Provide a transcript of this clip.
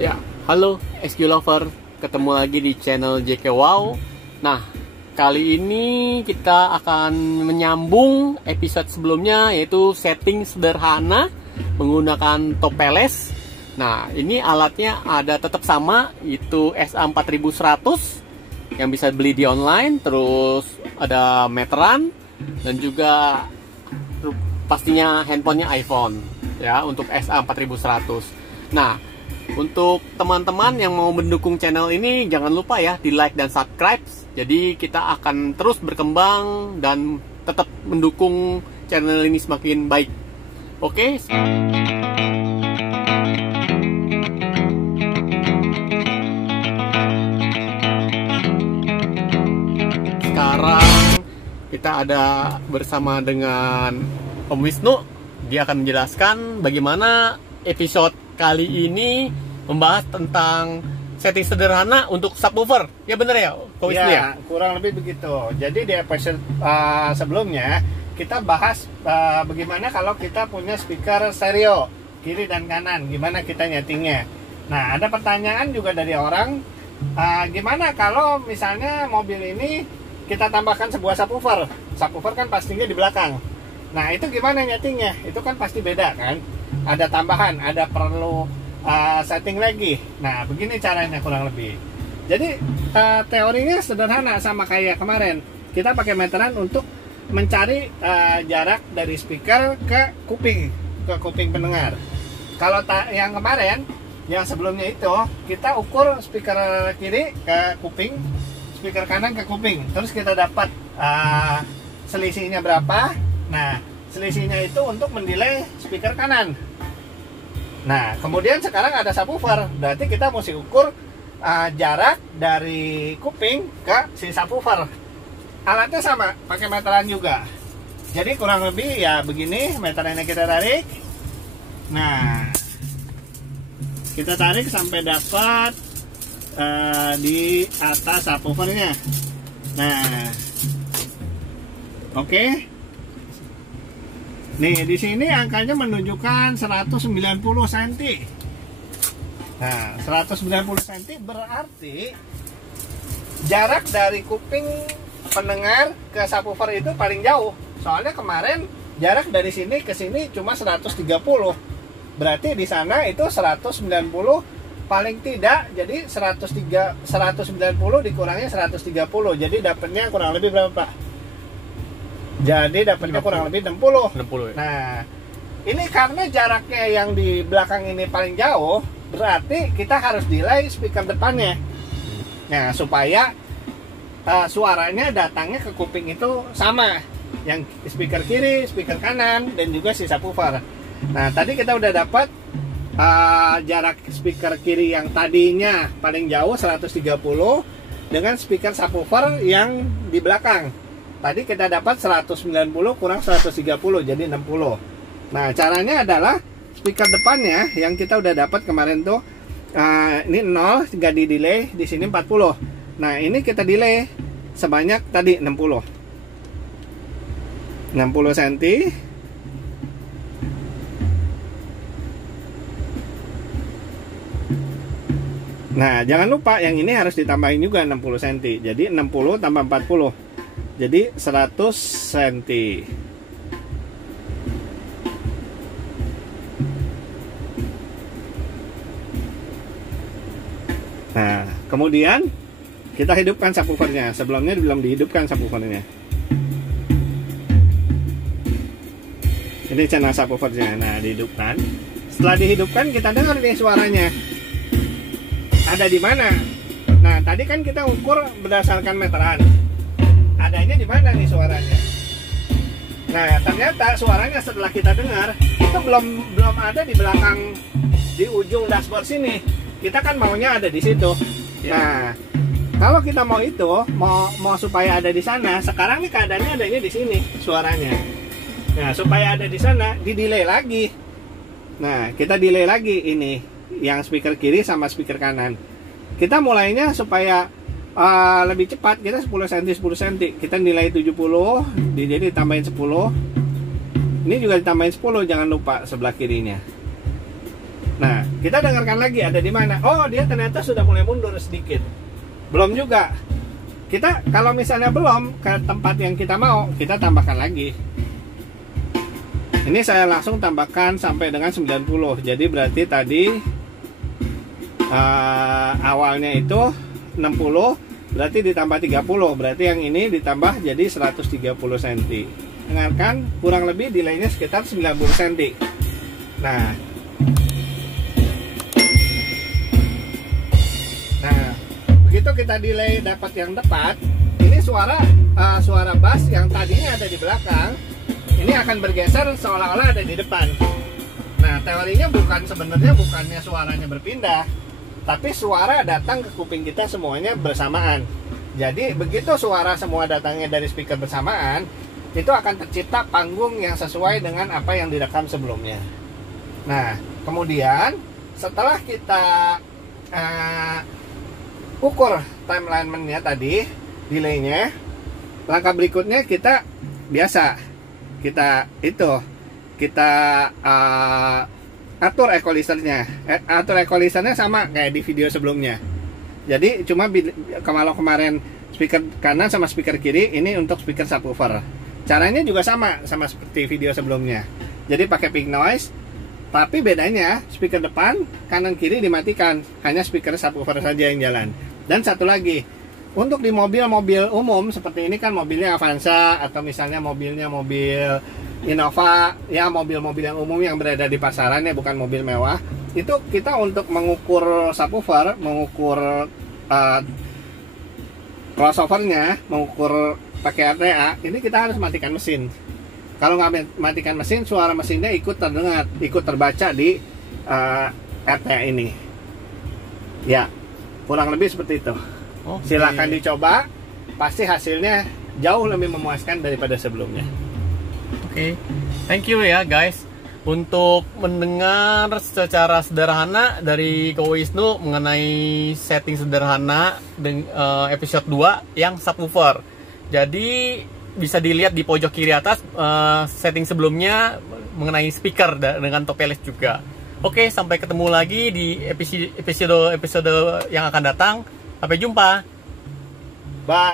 Ya, halo SQ Lover, ketemu lagi di channel JK Wow. Nah, kali ini kita akan menyambung episode sebelumnya, yaitu setting sederhana menggunakan topeles. Nah, ini alatnya ada tetap sama, itu SA4100 yang bisa beli di online. Terus ada meteran dan juga pastinya handphonenya iPhone ya untuk SA4100. Nah, untuk teman-teman yang mau mendukung channel ini, jangan lupa ya di like dan subscribe. Jadi kita akan terus berkembang dan tetap mendukung channel ini semakin baik. Oke. Sekarang kita ada bersama dengan Om Wisnu. Dia akan menjelaskan bagaimana episode kali ini membahas tentang setting sederhana untuk subwoofer. Ya bener ya, Kak Wisnu ya? Kurang lebih begitu. Jadi di episode sebelumnya kita bahas bagaimana kalau kita punya speaker stereo kiri dan kanan, gimana kita nyetingnya. Nah, ada pertanyaan juga dari orang, gimana kalau misalnya mobil ini kita tambahkan sebuah subwoofer. Subwoofer kan pastinya di belakang. Nah, itu gimana nyetingnya? Itu kan pasti beda kan? Ada tambahan, ada perlu setting lagi. Nah, begini caranya kurang lebih. Jadi teorinya sederhana, sama kayak kemarin. Kita pakai meteran untuk mencari jarak dari speaker ke kuping pendengar. Kalau yang kemarin, yang sebelumnya itu, kita ukur speaker kiri ke kuping, speaker kanan ke kuping. Terus kita dapat selisihnya berapa. Nah, selisihnya itu untuk mendelay speaker kanan. Nah, kemudian sekarang ada subwoofer, berarti kita mesti ukur jarak dari kuping ke si subwoofer. Alatnya sama, pakai meteran juga. Jadi kurang lebih ya begini, meterannya kita tarik. Nah, kita tarik sampai dapat di atas subwoofernya. Nah, oke. Nih, di sini angkanya menunjukkan 190 cm. Nah, 190 cm berarti jarak dari kuping pendengar ke subwoofer itu paling jauh. Soalnya kemarin jarak dari sini ke sini cuma 130. Berarti di sana itu 190 paling tidak, jadi 190 dikurangi 130. Jadi dapatnya kurang lebih berapa, Pak? Jadi dapatnya kurang lebih 60 ya? Nah, ini karena jaraknya yang di belakang ini paling jauh, berarti kita harus delay speaker depannya. Nah, supaya suaranya datangnya ke kuping itu sama, yang speaker kiri, speaker kanan, dan juga si subwoofer. Nah, tadi kita udah dapat jarak speaker kiri yang tadinya paling jauh 130 dengan speaker subwoofer yang di belakang. Tadi kita dapat 190 kurang 130, jadi 60. Nah, caranya adalah speaker depannya yang kita udah dapat kemarin tuh, ini 0, nggak di delay, di sini 40. Nah, ini kita delay sebanyak tadi 60 cm. Nah, jangan lupa yang ini harus ditambahin juga 60 cm. Jadi 60 tambah 40. Jadi 100 cm. Nah, kemudian kita hidupkan subwoofernya. Sebelumnya belum dihidupkan subwoofernya. Ini channel subwoofernya. Nah, dihidupkan. Setelah dihidupkan, kita dengar nih suaranya. Ada di mana? Nah, tadi kan kita ukur berdasarkan meteran. Adanya di mana nih suaranya? Nah, ternyata suaranya setelah kita dengar itu belum ada di belakang, di ujung dashboard sini. Kita kan maunya ada di situ. Nah, kalau kita mau itu, mau supaya ada di sana, sekarang nih keadaannya adanya di sini suaranya. Nah, supaya ada di sana, di delay lagi. Nah, kita delay lagi ini yang speaker kiri sama speaker kanan. Kita mulainya supaya lebih cepat, kita 10 cm 10 cm. Kita nilai 70, jadi ditambahin 10. Ini juga ditambahin 10, jangan lupa sebelah kirinya. Nah, Kita dengarkan lagi ada di mana. Oh, dia ternyata sudah mulai mundur sedikit. Belum juga. Kita kalau misalnya belum ke tempat yang kita mau, kita tambahkan lagi. Ini saya langsung tambahkan sampai dengan 90. Jadi berarti tadi awalnya itu 60, berarti ditambah 30. Berarti yang ini ditambah jadi 130 cm. Dengarkan, kurang lebih delaynya sekitar 90 cm. Nah, begitu kita delay dapat yang tepat, ini suara bass yang tadinya ada di belakang, ini akan bergeser seolah-olah ada di depan. Nah, teorinya sebenarnya bukannya suaranya berpindah, tapi suara datang ke kuping kita semuanya bersamaan. Jadi begitu suara semua datangnya dari speaker bersamaan, itu akan tercipta panggung yang sesuai dengan apa yang direkam sebelumnya. Nah, kemudian setelah kita ukur timeline-nya tadi, delaynya, langkah berikutnya kita biasa kita atur equalizernya. Atur equalizernya sama kayak di video sebelumnya. Jadi cuma kalau kemarin speaker kanan sama speaker kiri, ini untuk speaker subwoofer. Caranya juga sama seperti video sebelumnya. Jadi pakai pink noise, tapi bedanya speaker depan kanan kiri dimatikan, hanya speaker subwoofer saja yang jalan. Dan satu lagi, untuk di mobil-mobil umum seperti ini kan mobilnya Avanza atau misalnya mobilnya mobil Innova, ya mobil-mobil yang umum yang berada di pasaran ya, bukan mobil mewah. Itu kita untuk mengukur subwoofer, mengukur crossovernya, mengukur pakai RTA, ini kita harus matikan mesin. Kalau nggak matikan mesin, suara mesinnya ikut terdengar, ikut terbaca di RTA ini. Ya, kurang lebih seperti itu. Silahkan dicoba, pasti hasilnya jauh lebih memuaskan daripada sebelumnya. Oke, thank you ya guys untuk mendengar secara sederhana dari Ko Wisnu mengenai setting sederhana episode 2 yang subwoofer. Jadi bisa dilihat di pojok kiri atas setting sebelumnya mengenai speaker dengan topeles juga. Oke, sampai ketemu lagi di episode yang akan datang. Sampai jumpa. Bye.